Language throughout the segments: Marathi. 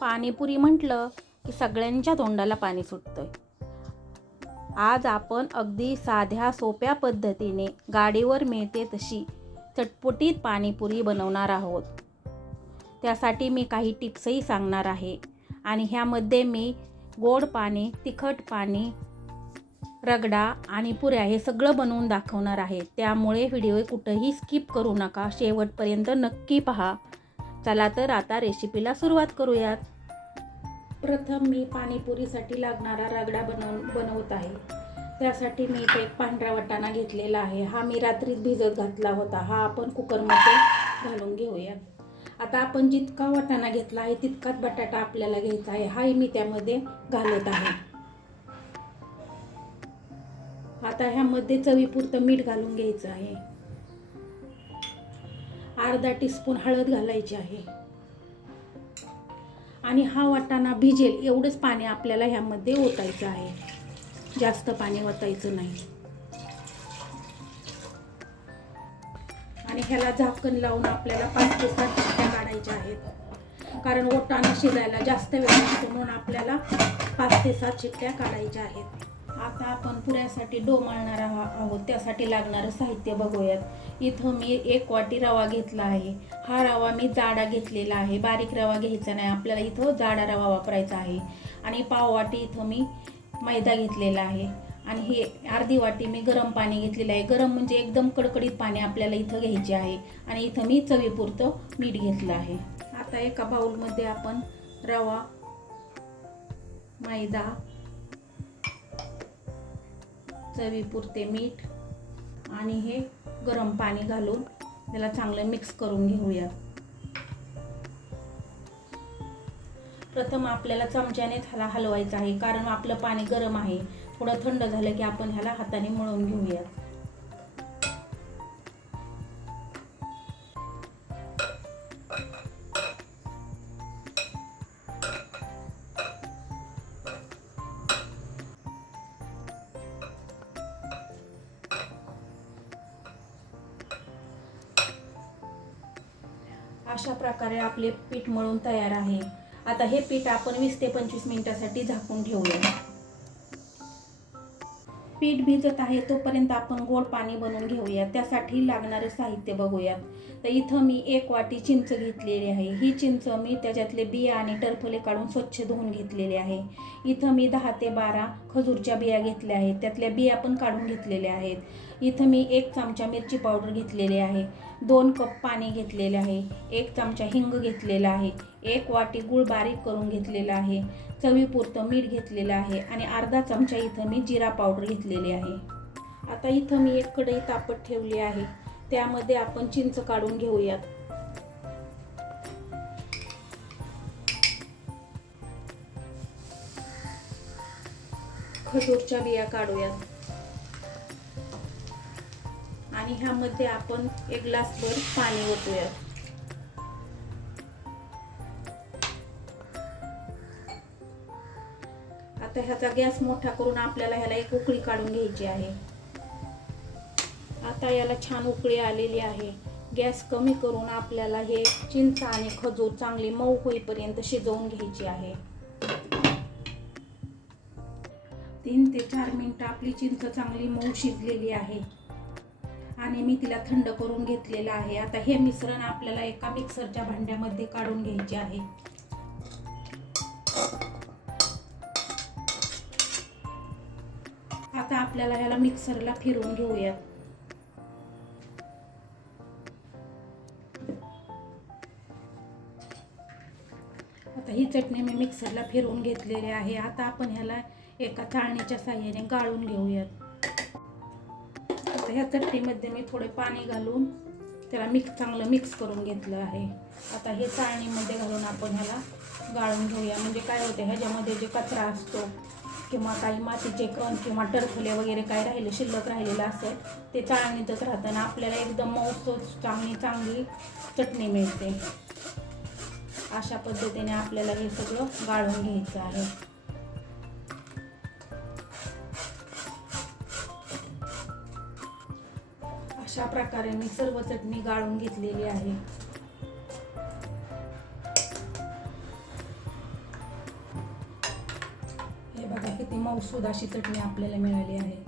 पाणीपुरी म्हटलं की सगळ्यांच्या तोंडाला पाणी सुटतं आज आपण अगदी साध्या सोप्या पद्धतीने गाडीवर मिळते तशी चटपटीत पाणीपुरी बनवणार आहोत. त्यासाठी मी काही टिप्सही सांगणार आहे आणि ह्यामध्ये मी गोड पाणी तिखट पाणी रगडा आणि पुऱ्या हे सगळं बनवून दाखवणार आहे. त्यामुळे व्हिडिओ कुठंही स्किप करू नका. शेवटपर्यंत नक्की पहा. चला तर आता रेसिपीला सुरुवात करूयात. प्रथम मी पाणीपुरीसाठी लागणारा रगडा बनव बनवत आहे. त्यासाठी मी इथे एक पांढरा वाटाणा घेतलेला आहे. हा मी रात्रीच भिजत घातला होता. हा आपण कुकरमध्ये घालून घेऊयात. आता आपण जितका वाटाणा घेतला आहे तितकाच बटाटा आपल्याला घ्यायचा आहे. हाही मी त्यामध्ये घालत आहे. आता ह्यामध्ये चवीपुरतं मीठ घालून घ्यायचं आहे. अर्धा टीस्पून हळद घालायची आहे. आणि हा वाटाणा भिजेल एवढंच पाणी आपल्याला ह्यामध्ये ओतायचं आहे. जास्त पाणी ओतायचं नाही. आणि ह्याला झाकण लावून आपल्याला पाच ते सात शिट्ट्या काढायच्या आहेत. कारण वाटाणा शिजायला जास्त वेळ लागतो म्हणून आपल्याला पाच ते सात शिट्ट्या काढायच्या आहेत. आता आपण पुऱ्यासाठी डो मळणार आहोत. त्यासाठी लागणारं साहित्य बघूयात. इथं मी एक वाटी रवा घेतला आहे. हा रवा मी जाडा घेतलेला आहे. बारीक रवा घ्यायचा नाही. आपल्याला इथं जाडा रवा वापरायचा आहे. आणि पाव वाटी इथं मी मैदा घेतलेला आहे. आणि हे अर्धी वाटी मी गरम पाणी घेतलेलं आहे. गरम म्हणजे एकदम कडकडीत पाणी आपल्याला इथं घ्यायचे आहे. आणि इथं मी चवीपुरतं मीठ घेतलं आहे. आता एका बाऊलमध्ये आपण रवा मैदा चवीपुरते मीठ आणि हे गरम पाणी घालून त्याला चांगलं मिक्स करून घेऊया. प्रथम आपल्याला चमच्याने ह्याला हलवायचं आहे कारण आपलं पाणी गरम आहे. थोडं थंड झालं की आपण ह्याला हाताने मळून घेऊया. अशा प्रकारे आपले पीठ मळून तयार आहे. आता हे पीठ आपण वीस ते पंचवीस मिनिटासाठी झाकून ठेवूया. पीठ भिजत आहे तोपर्यंत आपण गोड पाणी बनवून घेऊया. त्यासाठी लागणारे साहित्य बघूयात. तर इथं मी एक वाटी चिंच घेतलेली आहे. ही चिंच मी त्याच्यातले बिया आणि टरफले काढून स्वच्छ धुवून घेतलेले आहे. इथं मी दहा ते बारा खजूरच्या बिया घेतल्या आहेत. त्यातल्या बिया पण काढून घेतलेल्या आहेत. इथं मी एक चमचा मिरची पावडर घेतलेली आहे. दोन कप पाणी घेतलेले आहे. एक चमचा हिंग घेतलेला आहे. एक वाटी गूळ बारीक करून घेतलेला आहे. चवीपुरतं मीठ घेतलेलं आहे आणि अर्धा चमचा इथं मी जिरा पावडर घेतलेली आहे. आता इथं मी एक कढई तापत ठेवली आहे. त्यामध्ये आपण चिंच काढून घेऊयात. खजूरच्या बिया काढूयात. आणि ह्यामध्ये आपण एक ग्लासभर पाणी ओतूयात. आता ह्याचा गॅस मोठा करून आपल्याला ह्याला एक उकळी काढून घ्यायची आहे. आता याला छान उकळी आलेली आहे. गॅस कमी करून आपल्याला हे चिंच आणि खजूर चांगली मऊ होईपर्यंत शिजवून घ्यायची आहे. तीन ते चार मिनिटं आपली चिंच चांगली मऊ शिजलेली आहे. आणि मी तिला थंड करून घेतलेलं आहे. आता हे मिश्रण आपल्याला एका मिक्सरच्या भांड्यामध्ये काढून घ्यायचे आहे. आता आपल्याला ह्याला मिक्सरला फिरवून घेऊया. आता ही चटणी मी मिक्सरला फिरवून घेतलेली आहे. आता आपण ह्याला एका चाळणीच्या साह्याने गाळून घेऊयात. आता ह्या चटणीमध्ये मी थोडे पाणी घालून त्याला मिक्स चांगलं मिक्स करून घेतलं आहे. आता हे चाळणीमध्ये घालून आपण ह्याला गाळून घेऊया. म्हणजे काय होते ह्याच्यामध्ये जे कचरा असतो किंवा काही मातीचे कण किंवा टरफले वगैरे काय राहिले शिल्लक राहिलेलं असेल ते चाळणीतच राहतं आणि आपल्याला एकदम मऊसच चांगली चांगली चटणी मिळते. अशा पद्धतीने आपल्याला हे सगळं गाळून घ्यायचं आहे. अशा प्रकारे मी सर्व चटणी गाळून घेतलेली आहे. मऊसूद अशी चटणी आपल्याला मिळाली आहे.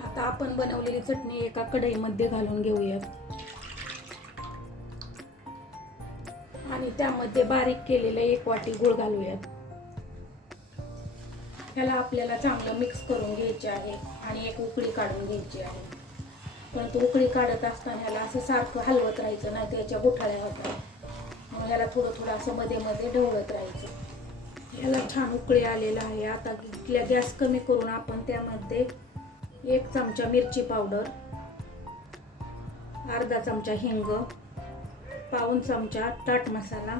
आता आपण बनवलेली चटणी एका कढईमध्ये घालून घेऊयात. आणि त्यामध्ये बारीक केलेलं एक वाटी गूळ घालूयात. ह्याला आपल्याला चांगलं मिक्स करून घ्यायचे आहे आणि एक उकळी काढून घ्यायची आहे. परंतु उकळी काढत असताना ह्याला असं सारखं हलवत राहायचं नाही त्याच्या गुठाळ्या होतात. मग ह्याला थोडं थोडं असं मध्ये मध्ये ढवळत राहायचं. ह्याला छान उकळी आलेला आहे. आता इथल्या गॅस कमी करून आपण त्यामध्ये एक चमचा मिरची पावडर अर्धा चमचा हिंग पाऊन चमचा टाट मसाला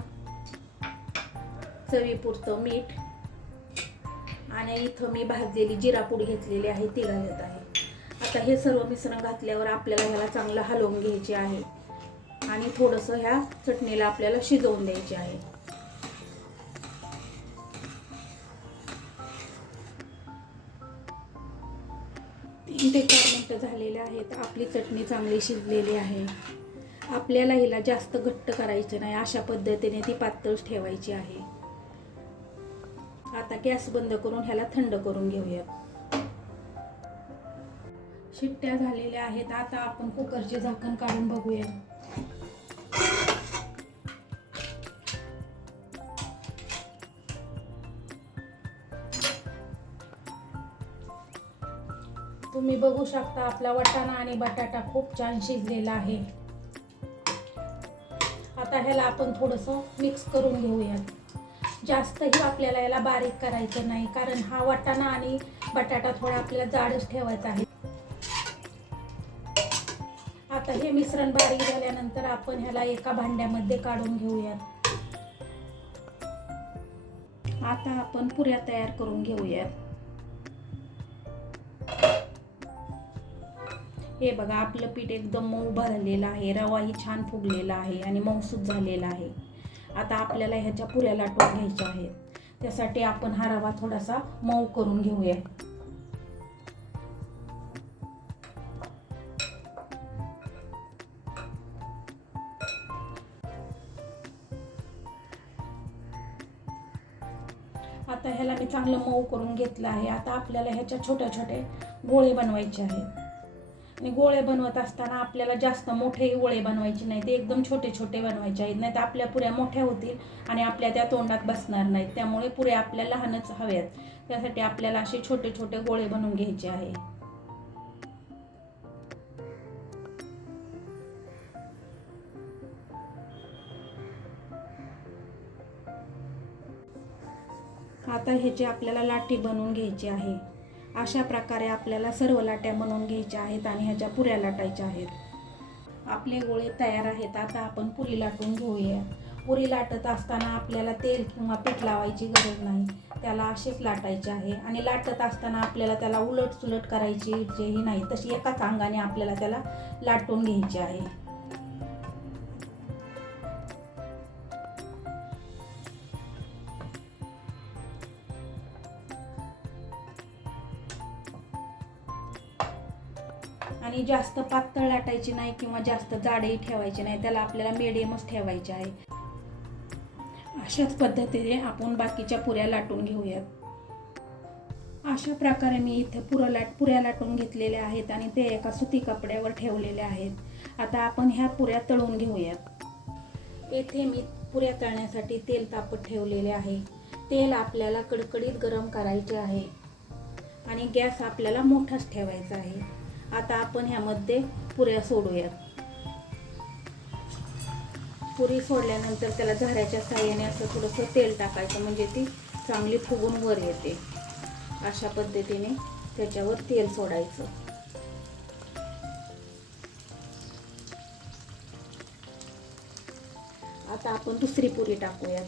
चवीपुरतं मीठ आणि इथं मी भाजलेली जिरापूड घेतलेली आहे ती घालत आहे. आता हे सर्व मिश्रण घातल्यावर आपल्याला ह्याला चांगलं हलवून घ्यायचे आहे आणि थोडंसं ह्या चटणीला आपल्याला शिजवून द्यायचे आहे. तीन ते चार मिनटं झालेले आहेत आपली चटणी चांगली शिजलेली आहे. आपल्याला हिला जास्त घट्ट करायचं नाही अशा पद्धतीने ती पातळ ठेवायची आहे. आता गॅस बंद करून ह्याला थंड करून घेऊयात. शिट्ट्या झालेल्या आहेत आता आपण कुकरचे झाकण काढून बघूया तुम्ही बघू शकता आपला वाटाणा आणि बटाटा खूप छान शिजलेला आहे. आता ह्याला आपण थोडंसं मिक्स करून घेऊयात. जास्तही आपल्याला याला बारीक करायचं नाही कारण हा वाटाणा आणि बटाटा थोडा आपल्याला जाडच ठेवायचा आहे. आता हे मिश्रण बारीक झाल्यानंतर आपण ह्याला एका भांड्यामध्ये काढून घेऊयात. आता आपण पुऱ्या तयार करून घेऊयात. हे बघा आपलं पीठ एकदम मऊ भरलेलं आहे रवाही छान फुगलेला आहे आणि मऊसूत झालेला आहे. आता आपल्याला ह्याच्या पुऱ्या लाटून घ्यायच्या आहेत. त्यासाठी आपण हा रवा थोडासा मऊ करून घेऊया. आता ह्याला मी चांगलं मऊ करून घेतलं आहे. आता आपल्याला ह्याच्या छोट्या छोटे गोळे बनवायचे आहेत. आणि गोळे बनवत असताना आपल्याला जास्त मोठे गोळे बनवायचे नाही ते एकदम छोटे छोटे बनवायचे आहेत. नाही तर आपल्या पुऱ्या मोठ्या होतील आणि आपल्या त्या तोंडात बसणार नाहीत. त्यामुळे पुऱ्या आपल्या लहानच हव्यात. त्यासाठी आपल्याला असे छोटे छोटे गोळे बनवून घ्यायचे आहे. आता ह्याची आपल्याला लाठी बनवून घ्यायची आहे. अशा प्रकारे आपल्याला सर्व लाट्या बनवून घ्यायच्या आहेत आणि ह्याच्या पुऱ्या लाटायच्या आहेत. आपले गोळे तयार आहेत. आता आपण पुरी लाटून घेऊया. पुरी लाटत असताना आपल्याला तेल किंवा पीठ लावायची गरज नाही. त्याला असेच लाटायचे आहे. आणि लाटत असताना आपल्याला त्याला उलट सुलट करायची जेही नाही. तशी एकाच अंगाने आपल्याला त्याला लाटून घ्यायची आहे. आणि जास्त पातळ लाटायची नाही किंवा जास्त जाडही ठेवायची नाही त्याला आपल्याला मिडियमच ठेवायचे आहे. अशाच पद्धतीने आपण बाकीच्या पुऱ्या लाटून घेऊयात. अशा प्रकारे मी इथे पुरं लाट पुऱ्या लाटून घेतलेल्या आहेत आणि ते एका सुती कपड्यावर ठेवलेल्या आहेत. आता आपण ह्या पुऱ्या तळून घेऊयात. येथे मी पुऱ्या तळण्यासाठी तेल तापत ठेवलेले आहे. तेल आपल्याला कडकडीत गरम करायचे आहे. आणि गॅस आपल्याला मोठाच ठेवायचा आहे. आता आपण ह्यामध्ये पुऱ्या सोडूयात. पुरी सोडल्यानंतर त्याला झाऱ्याच्या साह्याने असं थोडंसं तेल टाकायचं म्हणजे ती चांगली फुगून वर येते. अशा पद्धतीने त्याच्यावर तेल सोडायचं. आता आपण दुसरी पुरी टाकूयात.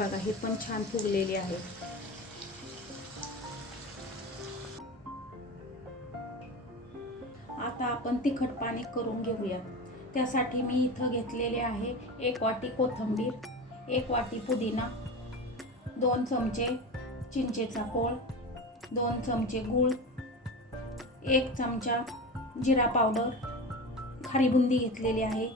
बघा हे पण छान फुगलेली आहे. आता आपण तिखट पाणी करून घेऊया त्यासाठी मी इथं घेतलेले आहे एक वाटी कोथिंबीर एक वाटी पुदिना दोन चमचे चिंचेचा कोळ दोन चमचे गूळ एक चमचा जिरा पावडर खारी बुंदी घेतलेली आहे.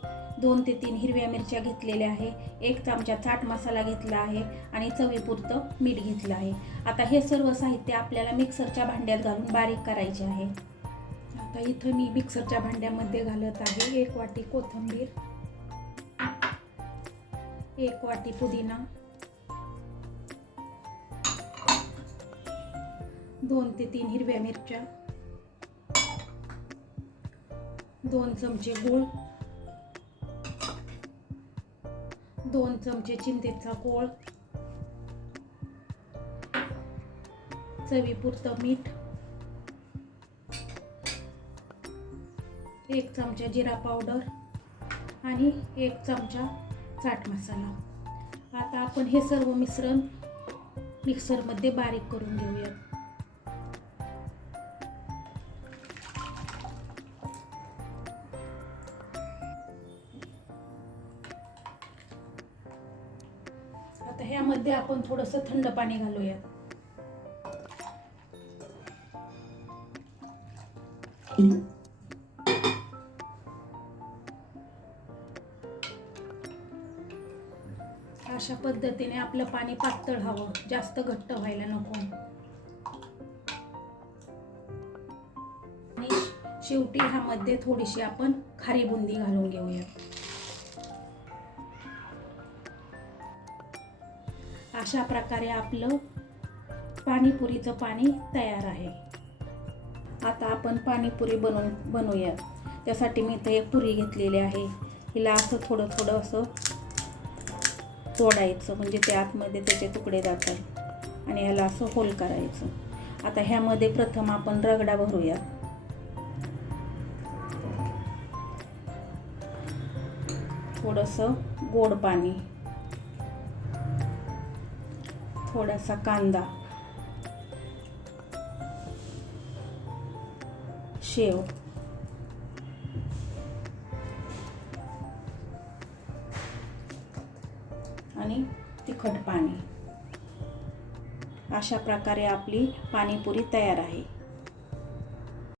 दोन ते तीन हिरव्या मिरच्या घेतलेल्या आहे एक चमचा चाट मसाला घेतला आहे आणि चवीपुरतं मीठ घेतलं आहे. आता हे सर्व साहित्य आपल्याला मिक्सरच्या भांड्यात घालून बारीक करायचे आहे. आता इथं मी मिक्सरच्या भांड्यामध्ये घालत आहे एक वाटी कोथिंबीर एक वाटी पुदिना दोन ते तीन हिरव्या मिरच्या दोन चमचे गूळ दोन चमचे चिंतेचा कोळ चवीपुरतं मीठ. एक चमचा जिरा पावडर आणि एक चमचा चाट मसाला. आता आपण हे सर्व मिश्रण मिक्सरमध्ये बारीक करून घेऊयात. आपण थोडंसं थंड पाणी घालूया. अशा पद्धतीने आपलं पाणी पातळ हवं. जास्त घट्ट व्हायला नको. आणि शेवटी ह्यामध्ये थोडीशी आपण खारी बुंदी घालून घेऊया अशा प्रकारे आपलं पाणीपुरीचं पाणी तयार आहे. आता आपण पाणीपुरी बनवून बनवूया. त्यासाठी मी इथं एक पुरी घेतलेली आहे. हिला असं थोडं थोडं असं तोडायचं. म्हणजे ते आतमध्ये त्याचे तुकडे जातात. आणि ह्याला असं होल करायचं. आता ह्यामध्ये प्रथम आपण रगडा भरूया. थोडंसं गोड पाणी. थोडासा कांदा. शेव. आणि तिखट पाणी. अशा प्रकारे आपली पाणीपुरी तयार आहे.